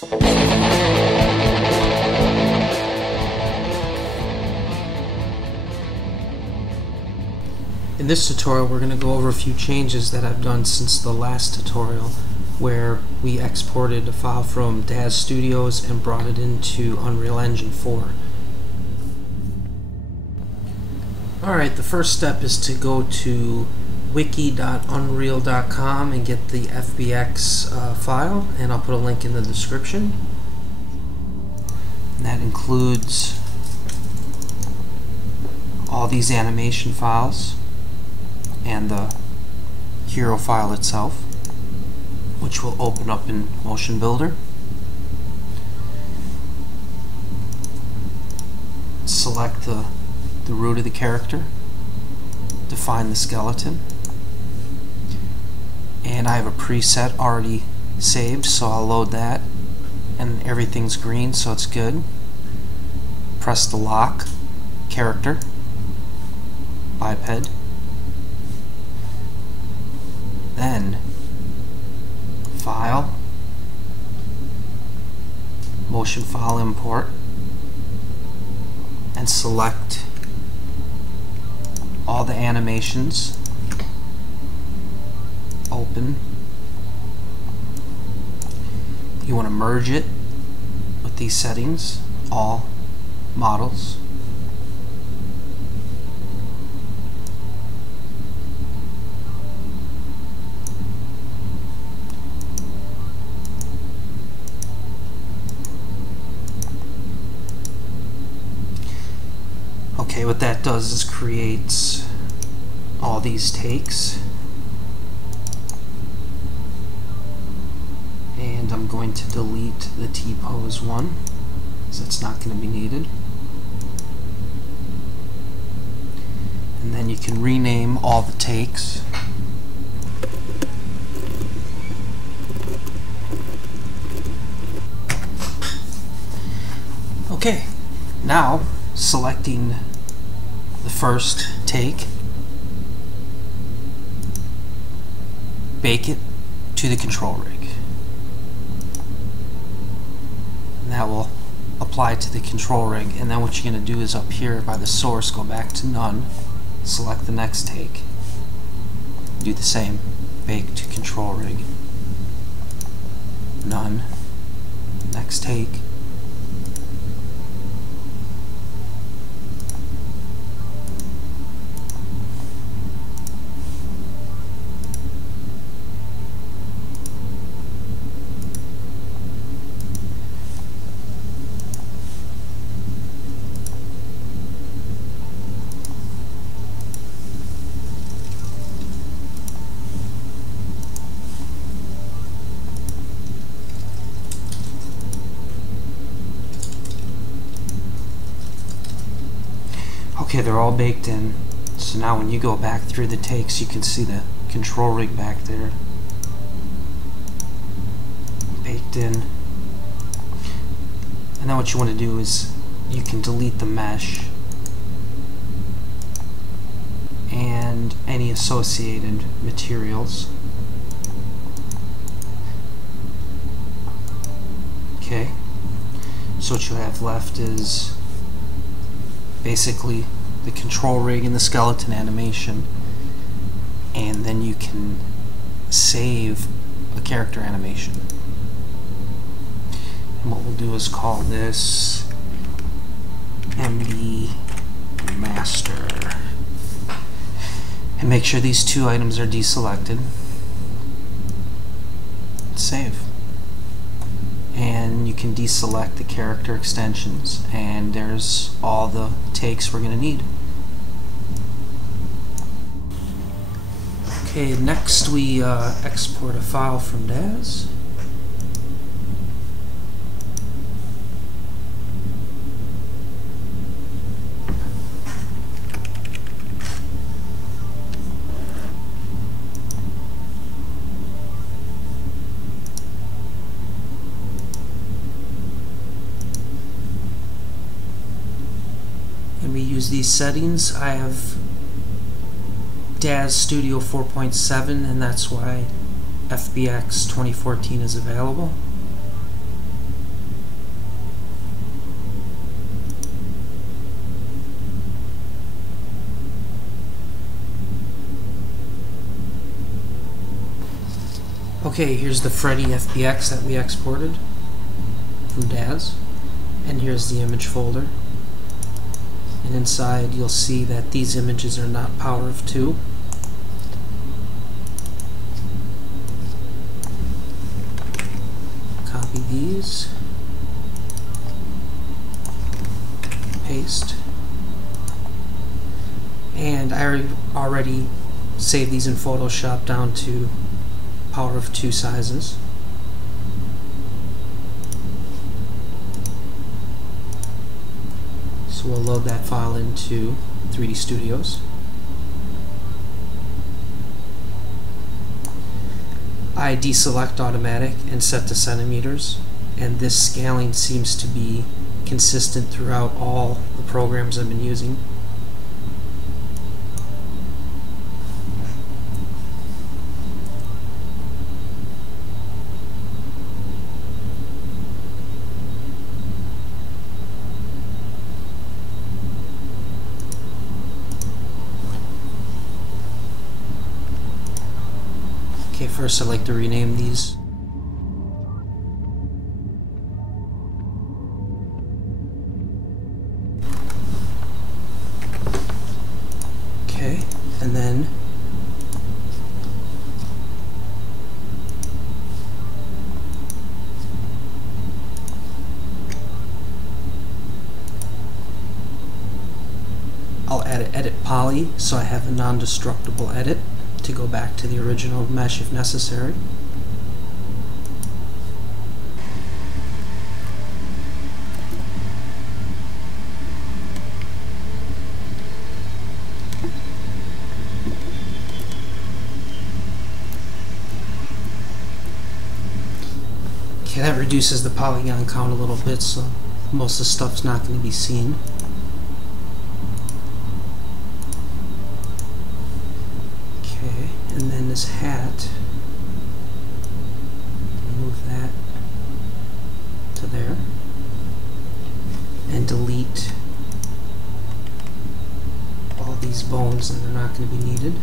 In this tutorial, we're going to go over a few changes that I've done since the last tutorial, where we exported a file from Daz Studios and brought it into Unreal Engine 4. Alright, the first step is to go to wiki.unreal.com and get the FBX file, and I'll put a link in the description. And that includes all these animation files and the hero file itself, which will open up in Motionbuilder. Select the root of the character, define the skeleton, and I have a preset already saved, so I'll load that, and everything's green, so it's good. Press the lock, character, biped, then File, Motion File Import, and select all the animations, open. You want to merge it with these settings, all models. Okay, what that does is creates all these takes, and I'm going to delete the T-pose one, so it's not going to be needed. And then you can rename all the takes. Okay, now selecting the first take, bake it to the control rig. And that will apply to the control rig, and then what you're going to do is up here by the source, go back to none, select the next take, do the same, bake to control rig, none, next take, okay, they're all baked in. So now when you go back through the takes, you can see the control rig back there. Baked in. And then what you want to do is you can delete the mesh and any associated materials. Okay. So what you'll have left is basically the control rig and the skeleton animation, and then you can save a character animation. And what we'll do is call this MD Master, and make sure these two items are deselected. Save. And you can deselect the character extensions, and there's all the takes we're going to need. Okay, next we export a file from Daz. And we use these settings. I have Daz Studio 4.7, and that's why FBX 2014 is available. Okay, here's the Freddy FBX that we exported from Daz, and here's the image folder. And inside you'll see that these images are not power of 2. Copy these, paste, and I already saved these in Photoshop down to power of 2 sizes. So we'll load that file into 3D Studios. I deselect automatic and set to centimeters, and this scaling seems to be consistent throughout all the programs I've been using. Okay, first I'd like to rename these. Okay, and then I'll add an edit poly so I have a non-destructible edit to go back to the original mesh if necessary. Okay, that reduces the polygon count a little bit, so most of the stuff's not going to be seen. And then this hat, move that to there, and delete all these bones that are not going to be needed.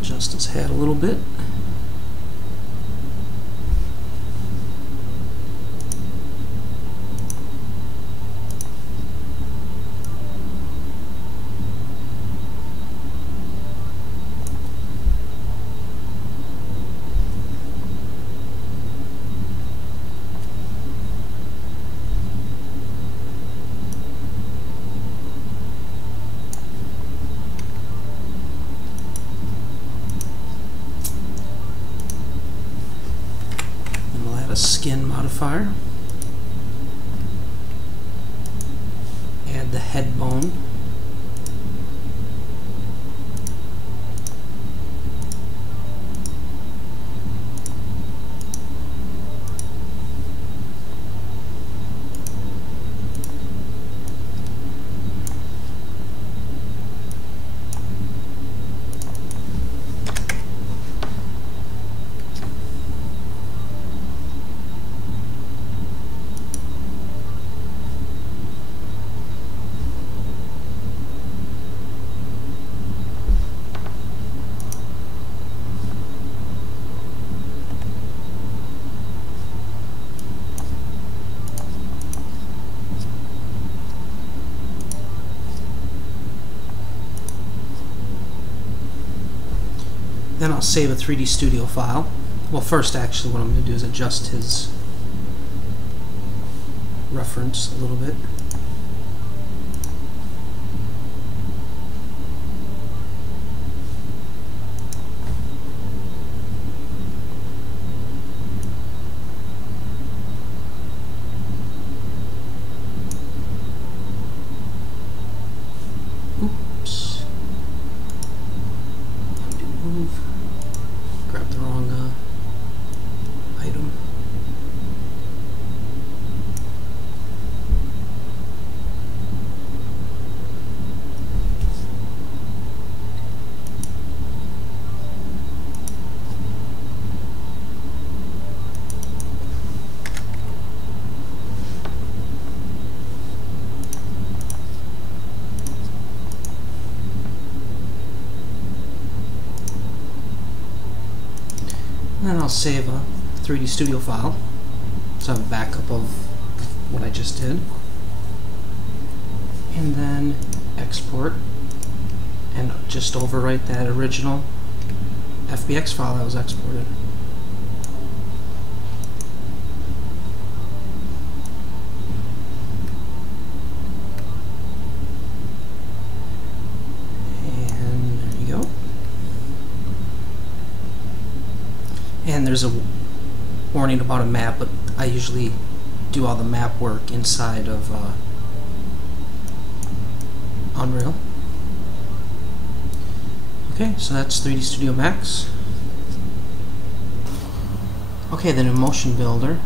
Adjust his head a little bit. Skin modifier, add the head bone, then I'll save a 3D Studio file. Well, first actually what I'm going to do is adjust his reference a little bit. Oops. Move. Grab the wrong item. And then I'll save a 3D Studio file, so I have a backup of what I just did. And then export and just overwrite that original FBX file that was exported. And there you go. And there's a warning about a map, but I usually do all the map work inside of Unreal. Okay, so that's 3D Studio Max. Okay, then in Motionbuilder,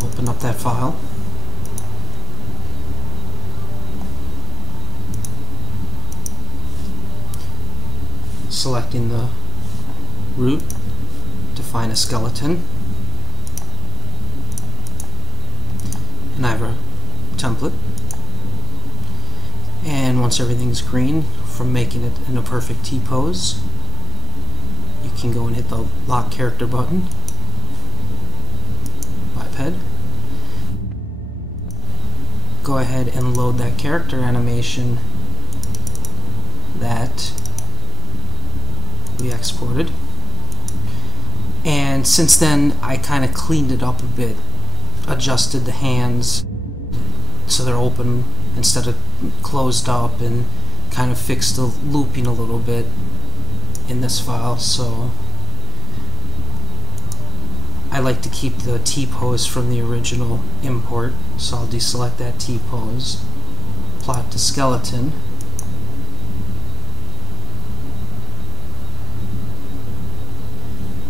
open up that file. Selecting the root to find a skeleton. And I have a template. And once everything's green from making it in a perfect T-pose, you can go and hit the lock character button, biped. Go ahead and load that character animation that we exported. And since then I kind of cleaned it up a bit, adjusted the hands so they're open instead of closed up, and kind of fixed the looping a little bit in this file. So I like to keep the T-pose from the original import, so I'll deselect that T-pose, apply it to skeleton,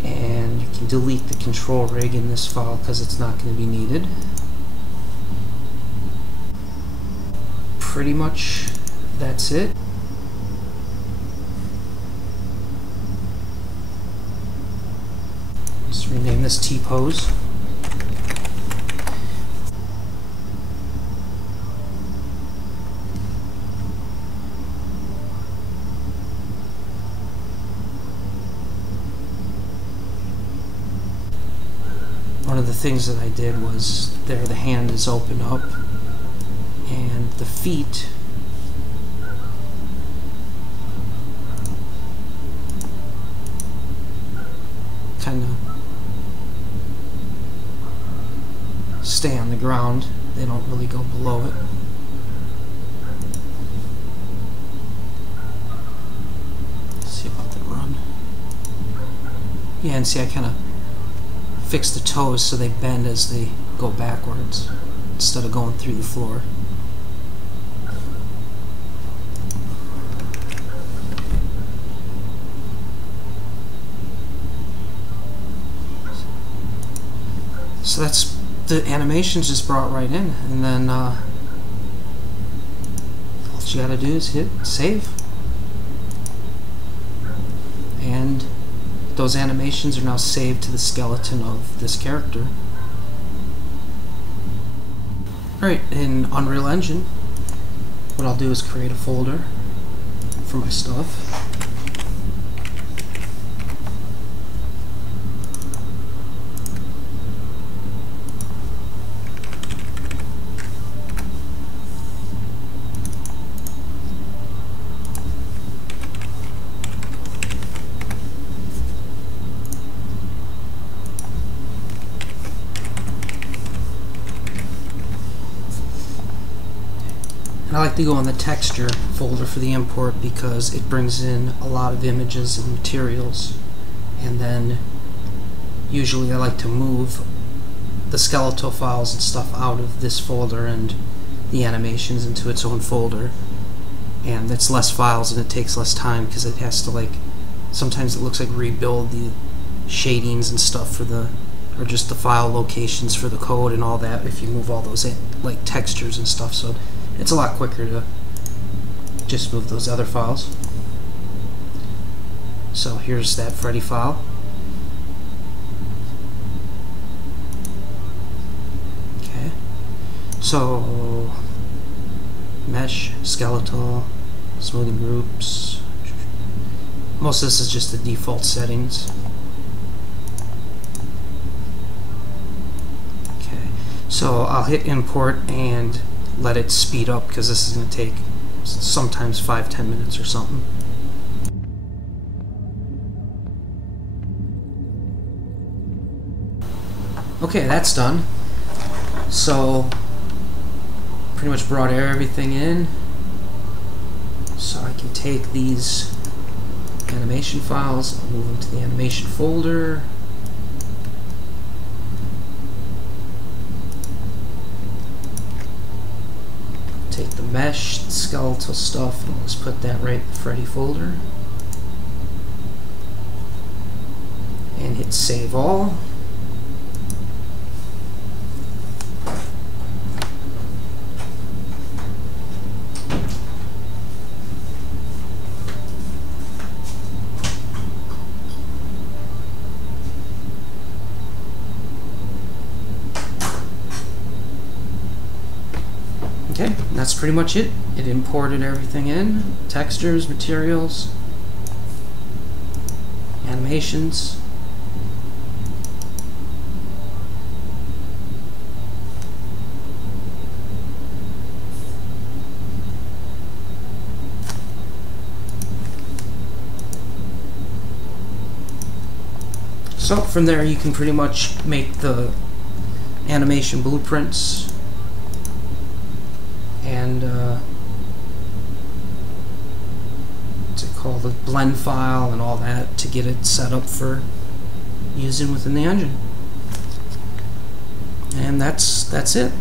and you can delete the control rig in this file because it's not going to be needed. Pretty much that's it. Let's rename this T-pose. One of the things that I did was there the hand is open up, and the feet kind of stay on the ground. They don't really go below it. Let's see about the run. Yeah, and see I kind of fix the toes so they bend as they go backwards instead of going through the floor. So that's the animations just brought right in, and then all you gotta do is hit save, and those animations are now saved to the skeleton of this character. Alright, in Unreal Engine, what I'll do is create a folder for my stuff. And I like to go on the texture folder for the import because it brings in a lot of images and materials, and then usually I like to move the skeletal files and stuff out of this folder and the animations into its own folder, and it's less files and it takes less time because it has to, like, sometimes it looks like rebuild the shadings and stuff for the, or just the file locations for the code and all that if you move all those like textures and stuff. So it's a lot quicker to just move those other files. So here's that Freddy file. Okay. So mesh, skeletal, smoothing groups, Most of this is just the default settings. Okay, so I'll hit import and let it speed up because this is going to take sometimes 5-10 minutes or something. Okay, that's done. So pretty much brought everything in. So I can take these animation files, I'll move them to the animation folder. Take the mesh, the skeletal stuff, and let's put that right in the Freddy folder. And hit save all. Okay, that's pretty much it. It imported everything in. Textures, materials, animations. So from there you can pretty much make the animation blueprints and what's it called, the blend file and all that to get it set up for using within the engine. And that's it.